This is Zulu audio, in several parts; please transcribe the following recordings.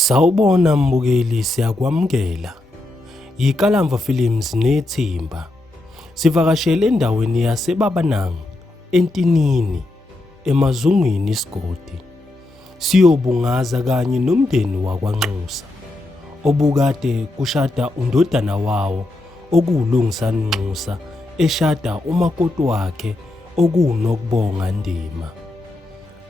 Sawubona mbukeli, siyakwamukela. Yikalamva Films nethimba. Sivakashele endaweni yaseBabanang, eNtinini, eMazungwini isigodi. Siyobungaza kanye nomndeni wakwaNxusa, obukade kushada undodana wawo okuwuLungisani Nxusa eshada umakoti wakhe okuwuNokubonga Ndima.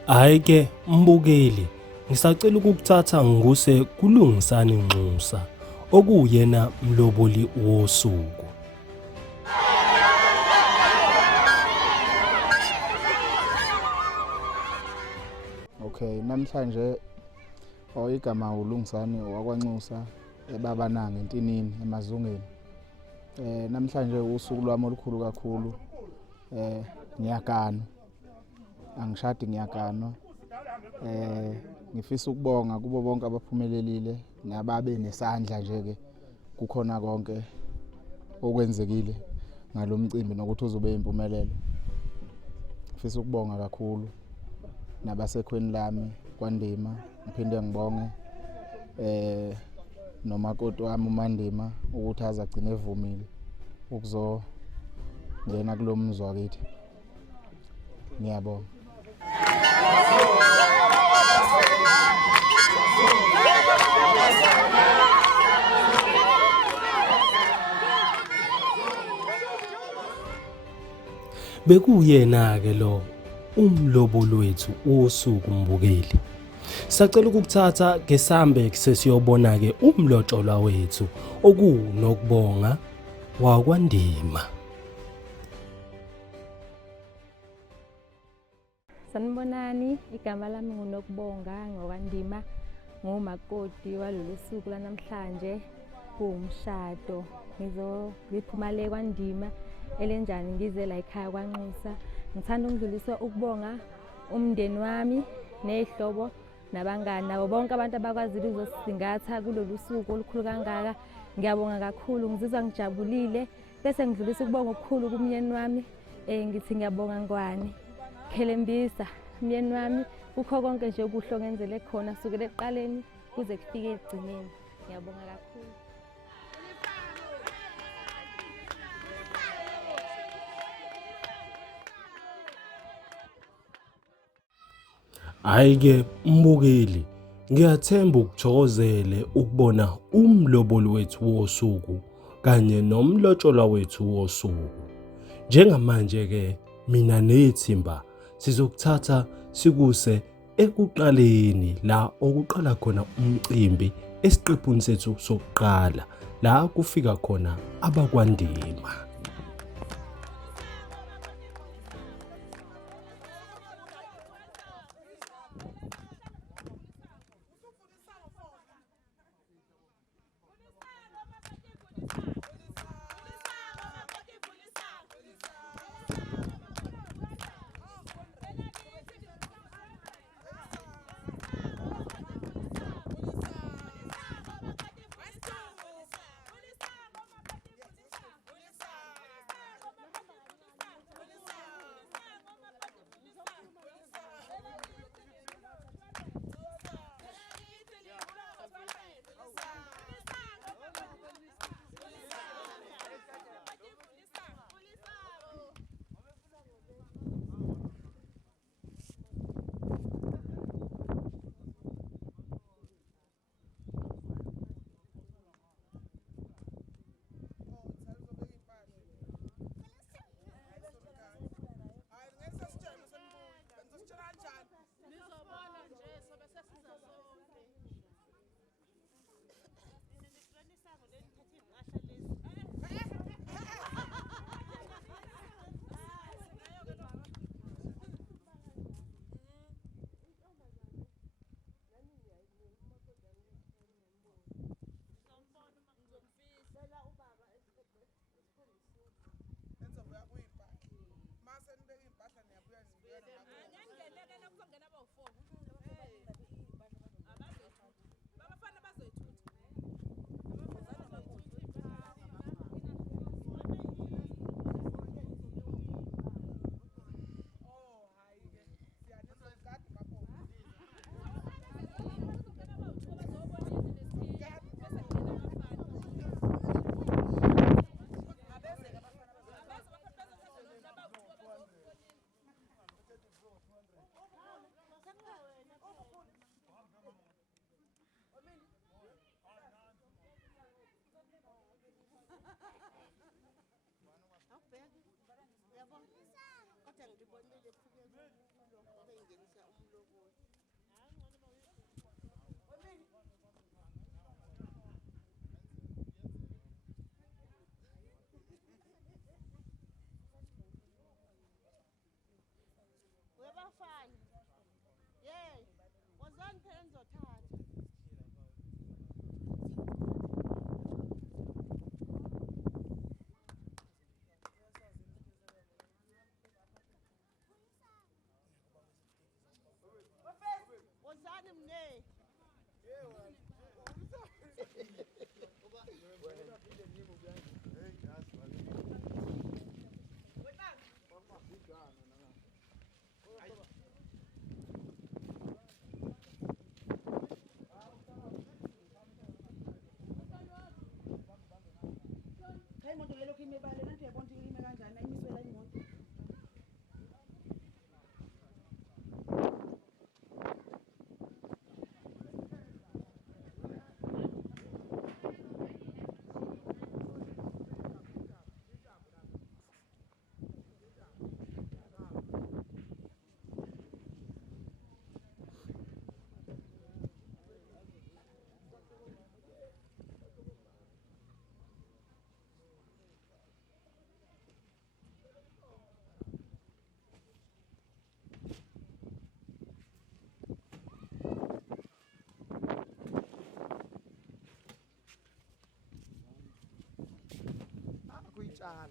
Hhayi ke mbukeli, ngisacela ukukuthatha ngikuse kuLungisani Nxusa okuwuyena mloboli wosuku. Okay, namhlanje igama uLungisani wakwaNxusa eBabanang eNtinini eMazungeni. Namhlanje usuku lwami olukhulu kakhulu. Ngiyakana. Angishadi ngiyakana. Ngifisa ukubonga kubo bonke abaphumelelile nababe nesandla nje ke kukhona konke okwenzekile ngalomcimbi nokuthi uzobe impumelelo. Ngifisa ukubonga kakhulu nabasekhweni lami kwaNdima, ngiphinde ngibonge nomakoti wami uMandima ukuthi aze agcine evumile ukuzongena kulo mzi wakithi. Ngiyabonga. Bekuyena-ke lo umloboli wethu wosuku mbukeli. Sacela ukukuthatha ngesambe sesiyobona-ke umlotsholwa wethu okuwuNokubonga wakwaNdima. Sanibonani, igama lami nguNokubonga ngokwaNdima, ngumakoti walolu suku lanamhlanje kuwumshado. Ngizophuma le kwaNdima elenjani ngize la ekhaya kwaNxusa. Ngithanda ukudlulisa ukubonga umndeni wami nehlobo nabangani nabo bonke abantu abakwazile ukuzosisingatha kulolu suku olukhulu kangaka. Ngiyabonga kakhulu, ngizizwa ngijabulile. Bese ngidlulisa ukubonga okukhulu kumyeni wami. Ngithi ngiyabonga Ngwane Khelembisa, myeni wami, kukho konke nje okuhle ongenzele khona kusukela ekuqaleni kuze kufike ekugcineni. Ngiyabonga kakhulu. Hhayi ke mbukeli, ngiyathemba ukuthokozele ukubona umloboli wethu wosuku kanye nomlotsholwa wethu wosuku. Njengamanje ke mina nethimba sizokuthatha sikuse ekuqaleni la okuqala khona umcimbi esiqephuni sethu sokuqala la kufika khona abakwaNdima. Hayi imoto ngelokhu imebale nanti uyabona ukuthi ime kanjani ayimiswe la imoto. kuyitshala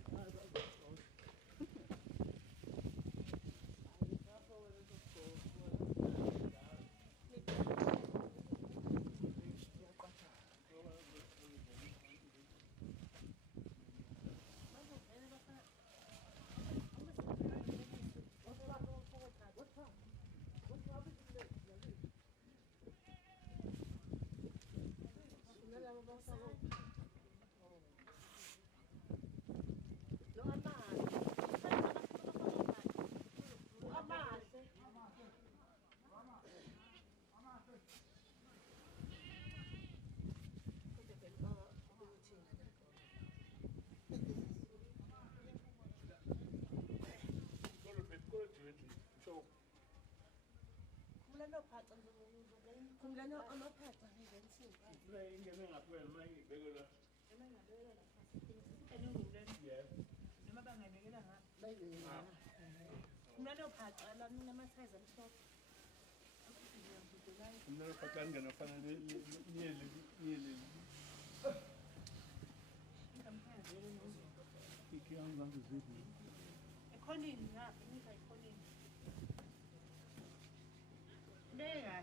Kumlano amaphatha ngensimbi. Ingene ngapha wena manje ibekela. Noma bangayibekela ngapha. Kumlano phatha la namasayizi amhlophe. Kumele phatha ngena fanele niyele. Ngamphezulu nozo. Ikiyanza ngizidi. Ekhonini ngapha nika ekhonini. Beka.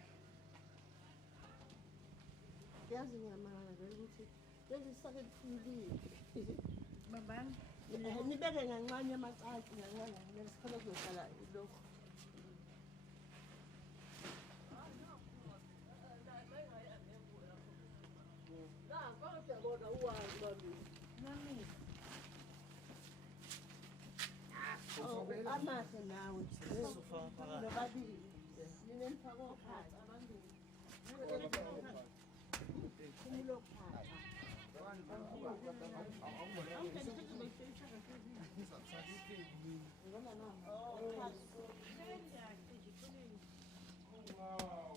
Yazi ngiyamanga ukuthi lezi sake liphumile. Babani? Nibeke ngancane amacaci ngancane nesikhalo kuzohlala lokho. La kodwa bona uwazi babi. Nami. Amahle nawe. Lobabili. Ninenifako phansi abambili. Kumulophatha. Wow.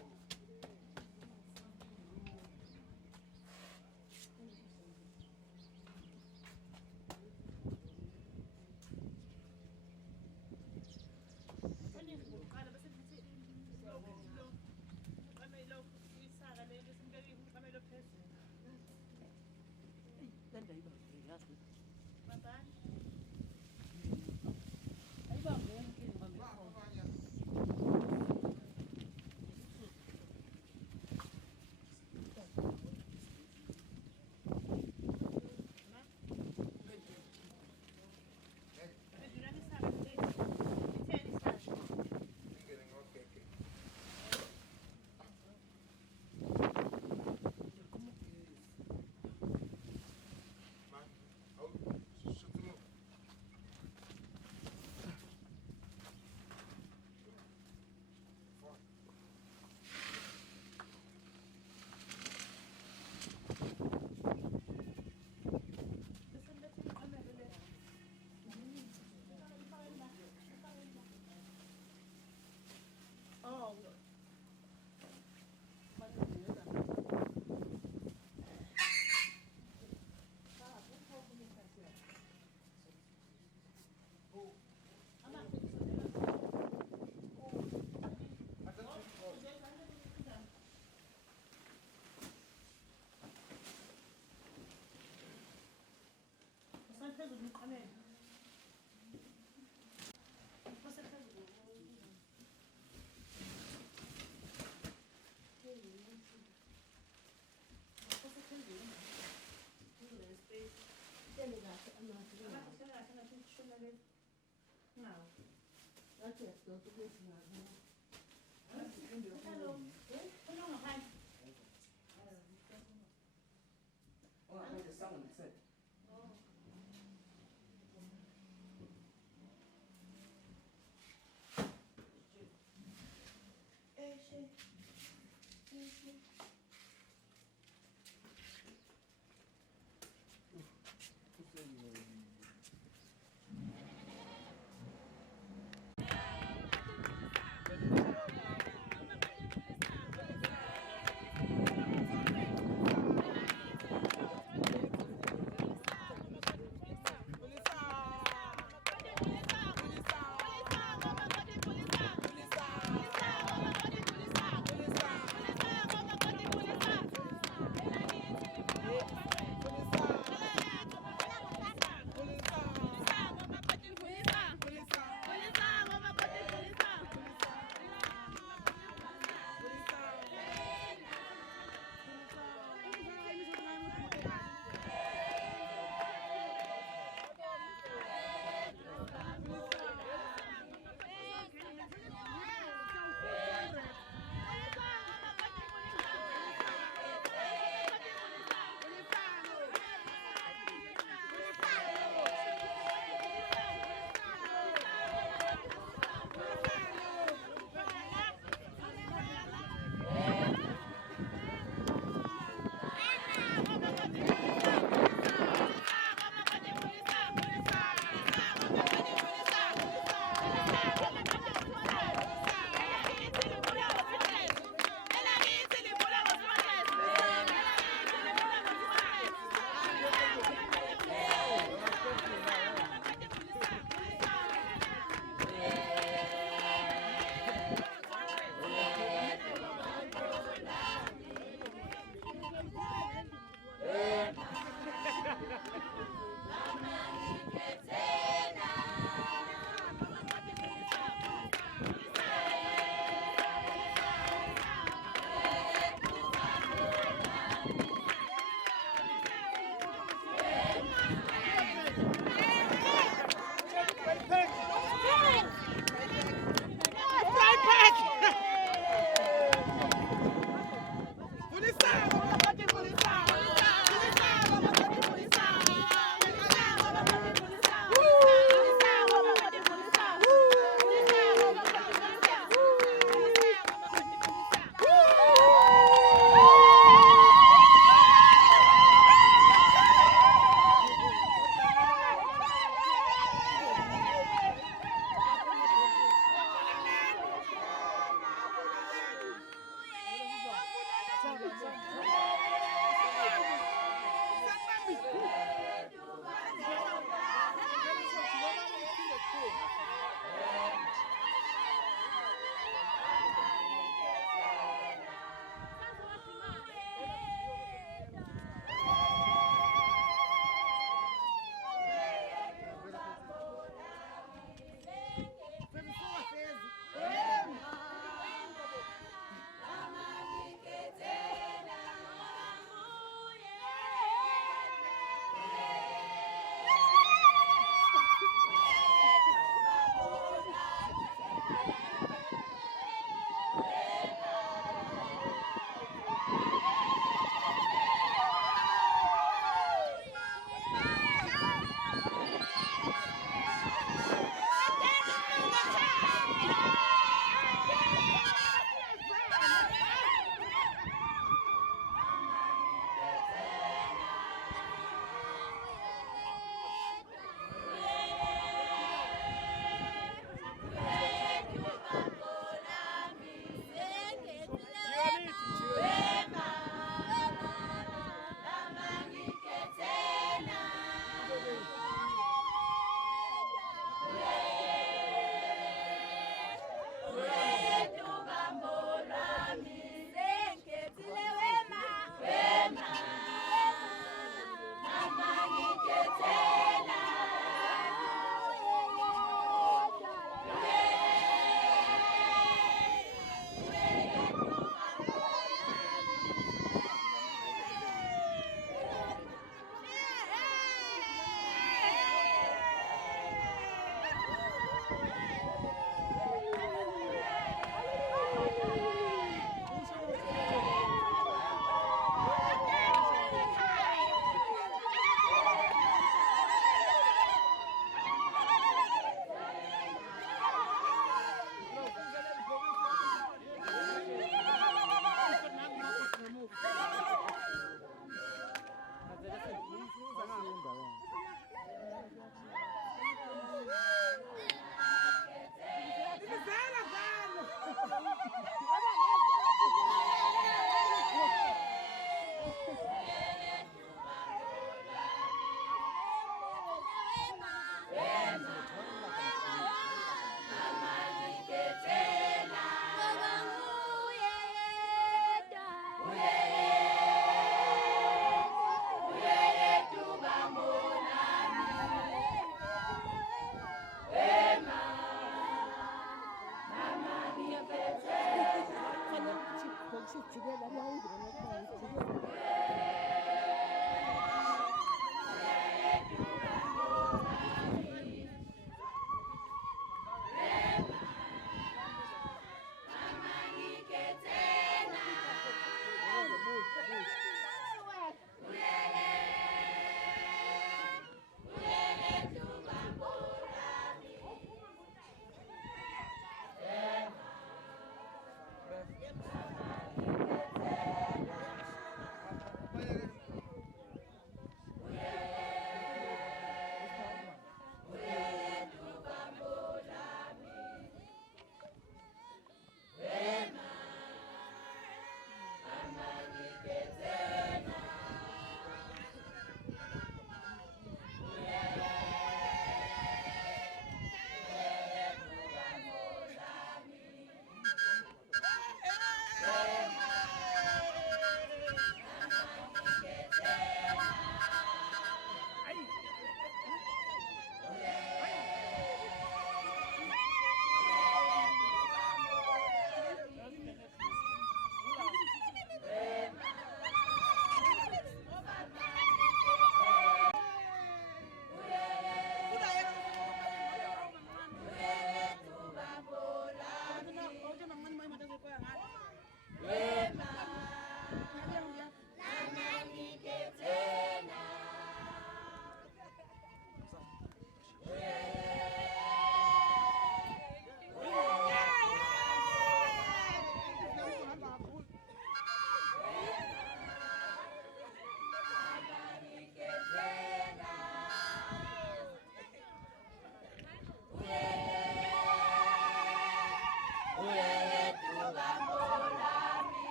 jikela nayo ngibona ukuba ijikela.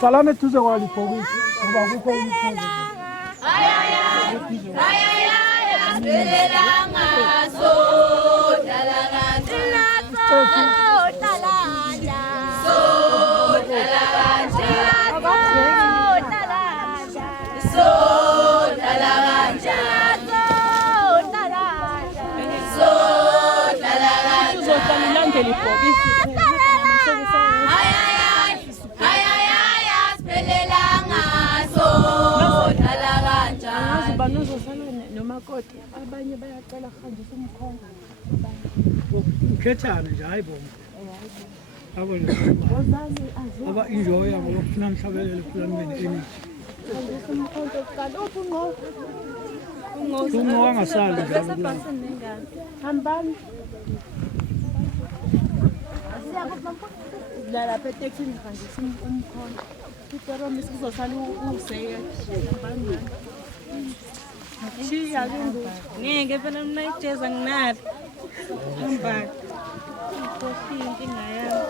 Salame tuze walipogisi ngoba kukho umfundo. nomakoti abanye bayacela kuhanjiswa umkhongo Ukhethana nje hayi bonke. Abona. Aba enjoy yabo lokufuna mhlabelele kulameni enithi. kuhanjiswa umkhongo kuqala ubunqo Uma wangasali njalo. hambani la lapha etekini kuhanjiswa umkhongo iperomi sizosala useya hambani ngeke phela mina ijeza nginalo hambani inkosi inkinga yami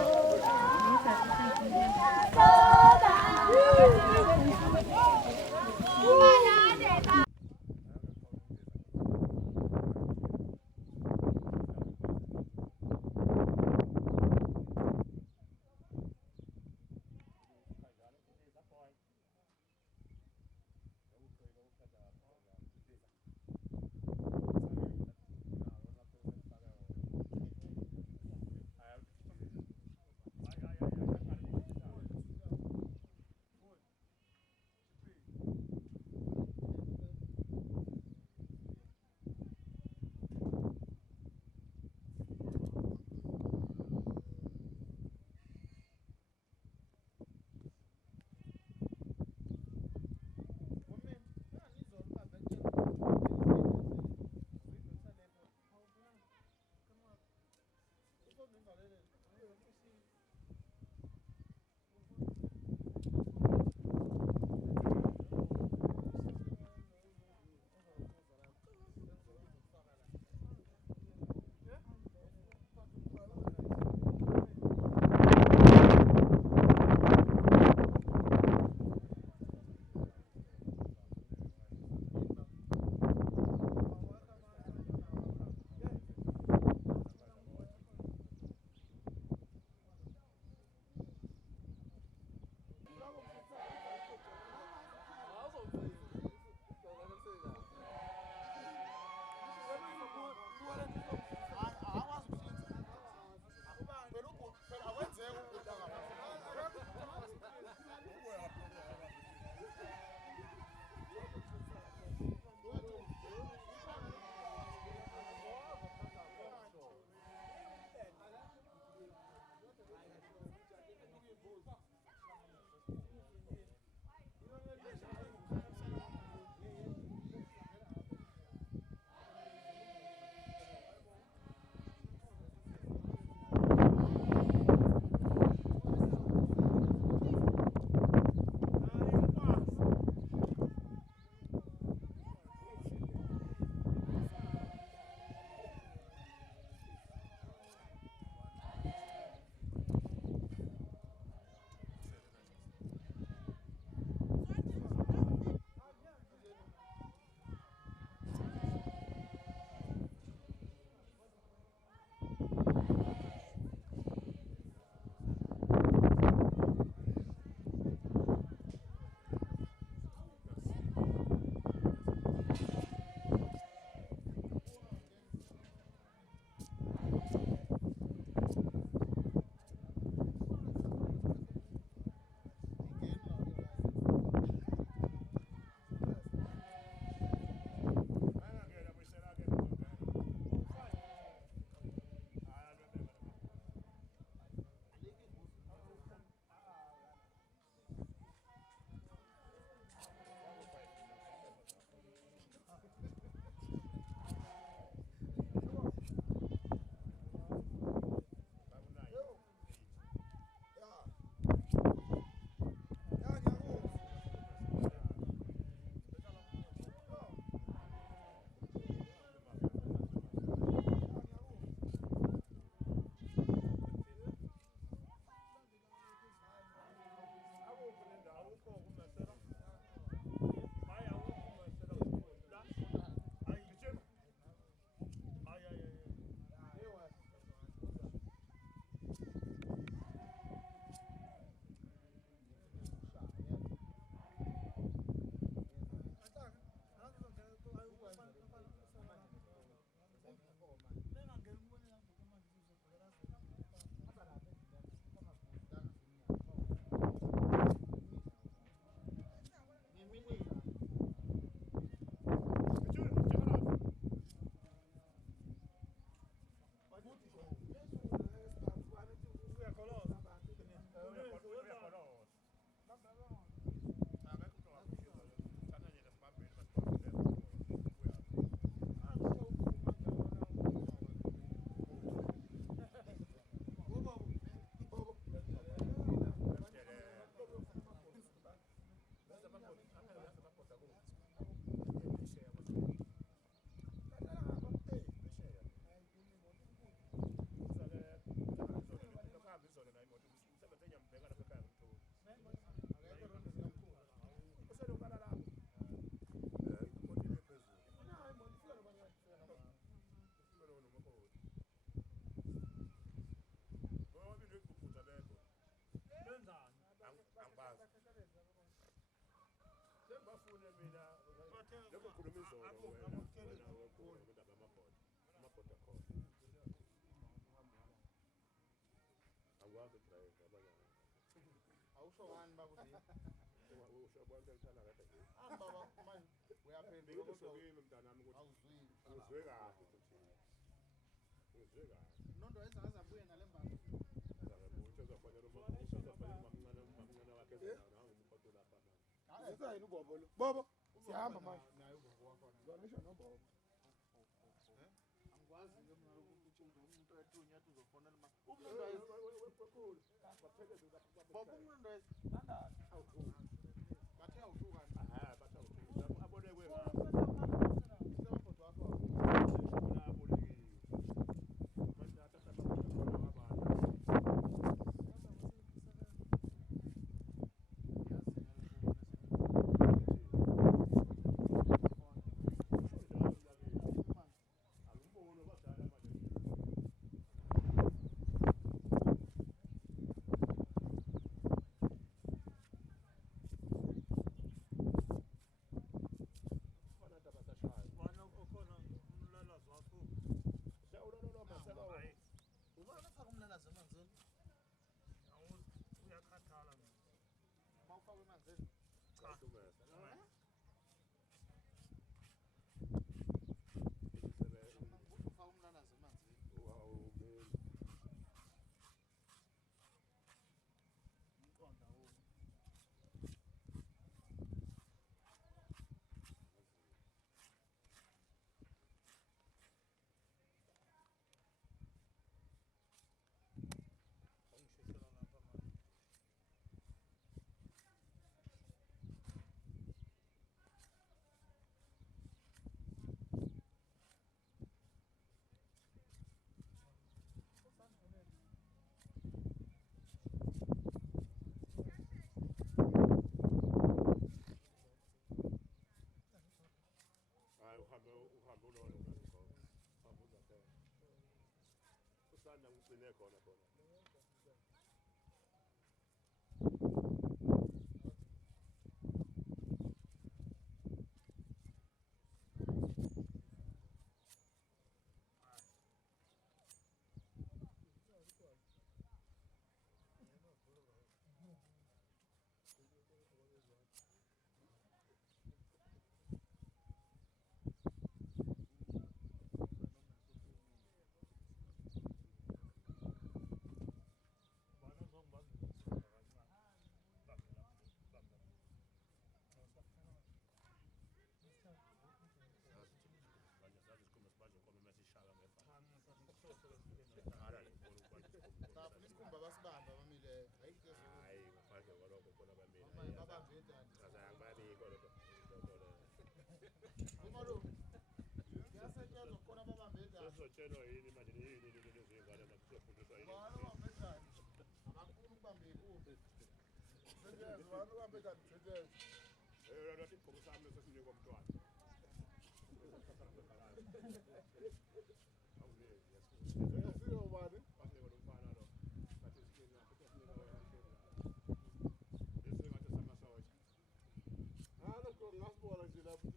Awusho ngani baba uthi? Baba manje uyaphendula kodwa awuzwile. Nondo wenza ngaze abuye nale mbala. Yenza yini ubobo lo? Bobo, sihamba manje. Naye ubobo wakho. Ngisho nobobo. Angikwazi ke mina ukuthi umuntu ethunya athi uzofonela ma. Umuntu wayekhulu. Bobo umuntu wayesandala. Bathe awusuka nje. Bathe awusuka. Abone kwenga. Sebaphoto wakho. Shona abolekile. Manje athatha khona abantu. uhambe ulona ungakhona abuza phela usanda ngicine khona basibamba bamile ayike hayi ngaphandle kwalokho khona bamile babambe idani azayangibabiko lokho imalo yasetshenzwa khona babambe idani sotshelwa yini manje yini lezi zingane nakufundiswa yini babambe idani abafuna ukubambe ikumbi senjenza abantu babambe idani senjenza lathi igqoko sami sesinikwa umntwana awuyeke ubani banikwa umfana lo ngasibona nje lapho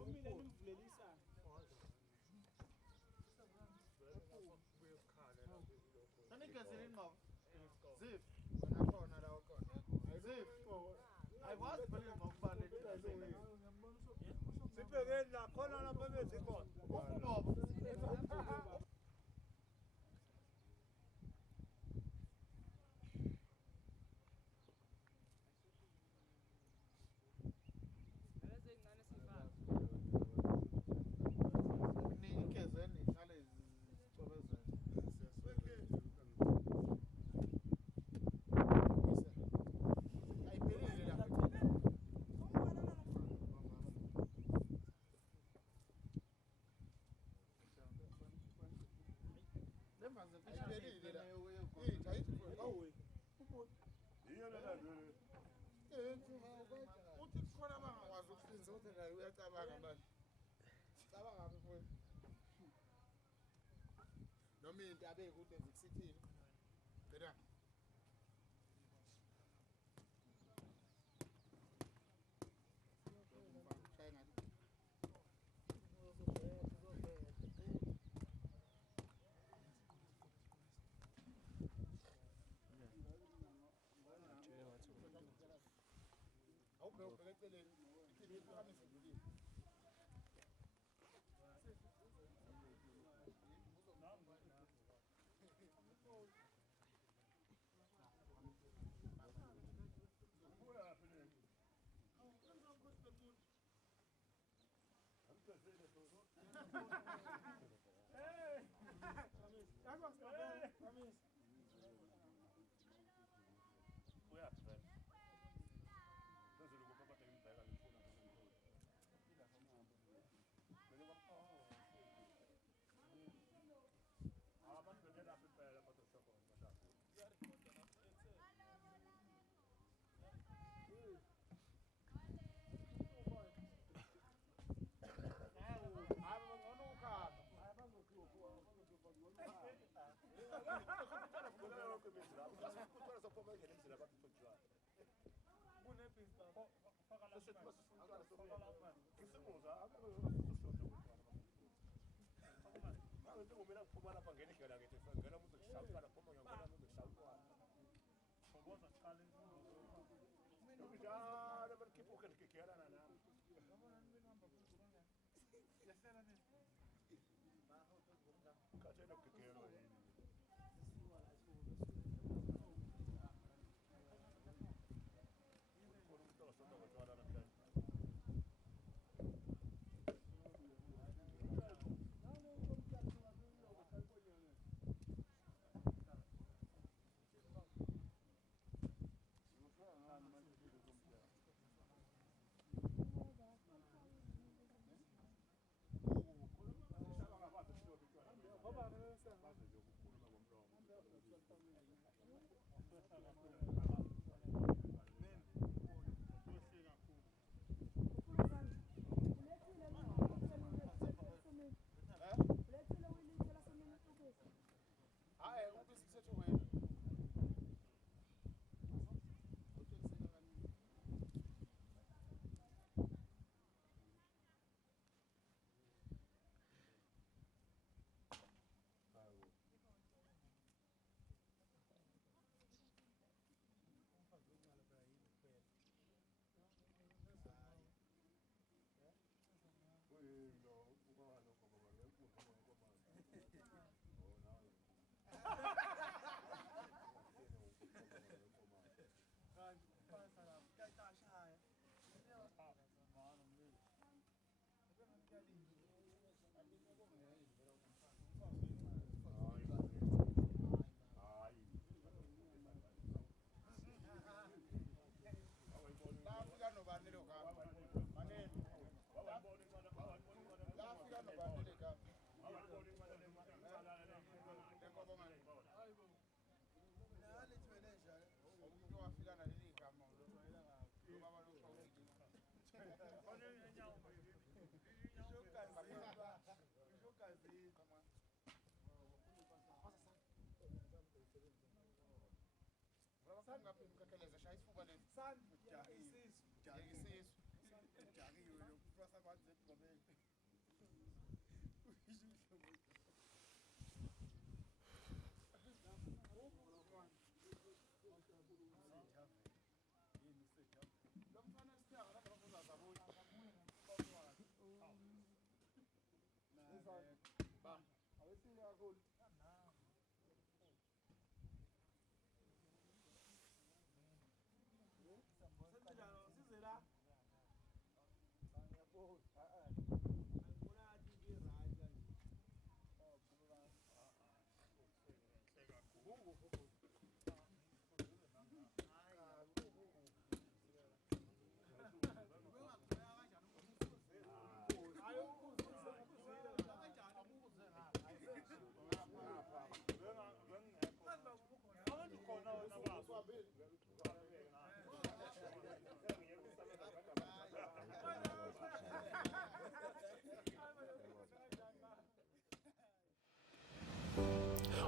omile nimvulelisa la khona lapha bethi khona. Nikezeni ihlale zicobezela. Ayiphelile la. Lembaze ayiphelile la. Ithi ayithi awu. Yiyona la vele. Uthi khona abangakwazi ukuhlinza uthi naye uyacabanga manje. Cabanga ngaphi mfowethu? Noma into abekude zikusithini. Bheka. Shaya ngani? Awubheka eceleni. Iphinde ihamise ngulini.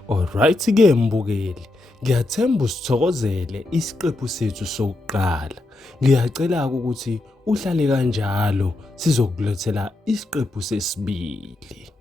Alright-ke mbukeli, ngiyathemba usithokozele isiqephu sethu sokuqala. Ngiyacela-ke ukuthi uhlale kanjalo sizokulethela isiqephu sesibili.